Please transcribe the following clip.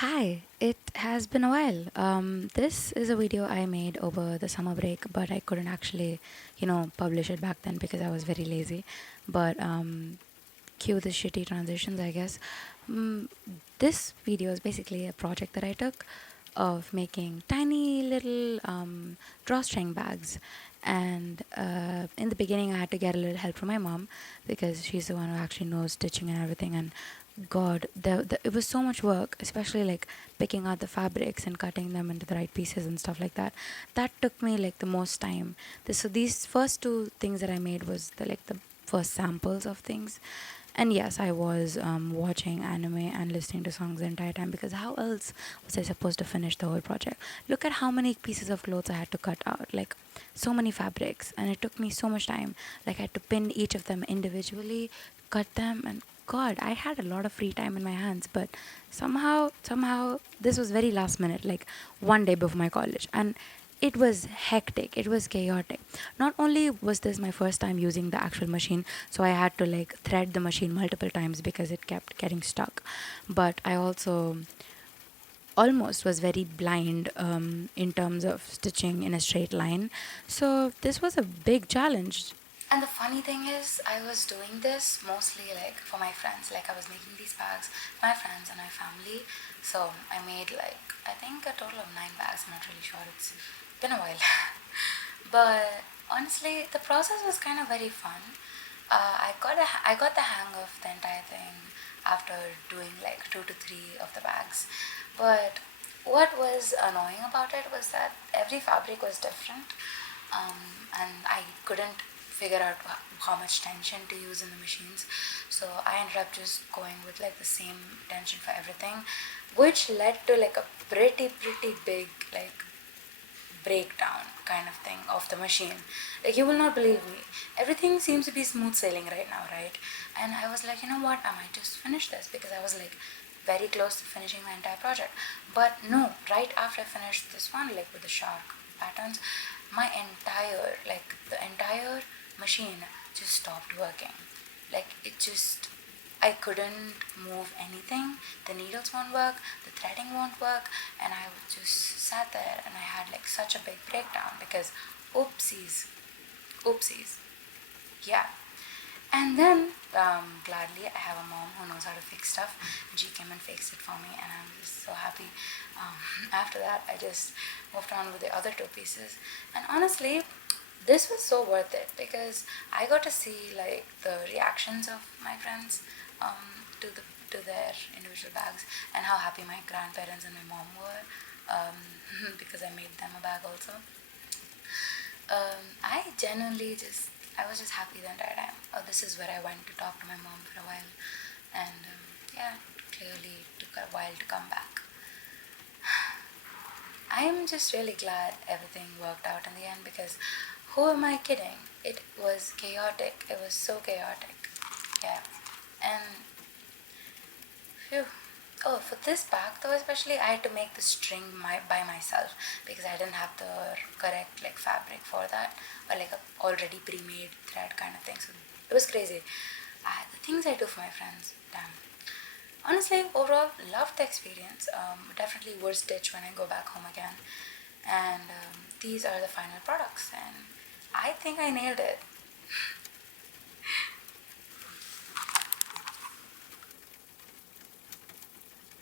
Hi, it has been a while. This is a video I made over the summer break, but I couldn't actually, publish it back then because I was very lazy. But cue the shitty transitions, I guess. Mm, this video is basically a project that I took of making tiny little drawstring bags. And in the beginning, I had to get a little help from my mom because she's the one who actually knows stitching and everything. And God, it was so much work, especially like picking out the fabrics and cutting them into the right pieces and stuff like that. That took me like the most time. So these first two things that I made was the first samples of things. And yes, I was watching anime and listening to songs the entire time because how else was I supposed to finish the whole project? Look at how many pieces of clothes I had to cut out, like so many fabrics, and it took me so much time. Like I had to pin each of them individually, cut them, and God, I had a lot of free time in my hands, but somehow, this was very last minute, like one day before my college, and it was hectic. It was chaotic. Not only was this my first time using the actual machine, so I had to like thread the machine multiple times because it kept getting stuck, but I also almost was very blind in terms of stitching in a straight line. So this was a big challenge. And the funny thing is, I was doing this mostly like for my friends. Like I was making these bags for my friends and my family. So I made like, I think a total of 9 bags. I'm not really sure. It's been a while. But honestly, the process was kind of very fun. I got the hang of the entire thing after doing like 2 to 3 of the bags. But what was annoying about it was that every fabric was different, and I couldn't figure out how much tension to use in the machines. So I ended up just going with like the same tension for everything, which led to like a pretty big like breakdown kind of thing of the machine. Like you will not believe me. Everything seems to be smooth sailing right now, right? And I was like, you know what? I might just finish this because I was like very close to finishing my entire project. But no, right after I finished this one, like with the shark patterns, my entire machine just stopped working. Like it just I couldn't move anything. The needles won't work, the threading won't work, and I just sat there and I had like such a big breakdown because oopsies, oopsies, yeah. And then, gladly, I have a mom who knows how to fix stuff, and she came and fixed it for me, and I'm just so happy. After that, I just moved on with the other 2 pieces, and honestly, this was so worth it because I got to see like the reactions of my friends to their individual bags and how happy my grandparents and my mom were because I made them a bag also. I was just happy the entire time. Oh, this is where I went to talk to my mom for a while, and yeah, clearly took a while to come back. I am just really glad everything worked out in the end because who am I kidding? It was chaotic. It was so chaotic. Yeah. And phew. Oh, for this bag though, especially, I had to make the string by myself because I didn't have the correct like fabric for that, or like a already pre-made thread kind of thing. So it was crazy. The things I do for my friends, damn. Honestly, overall, loved the experience. Definitely would stitch when I go back home again. And these are the final products, and I think I nailed it.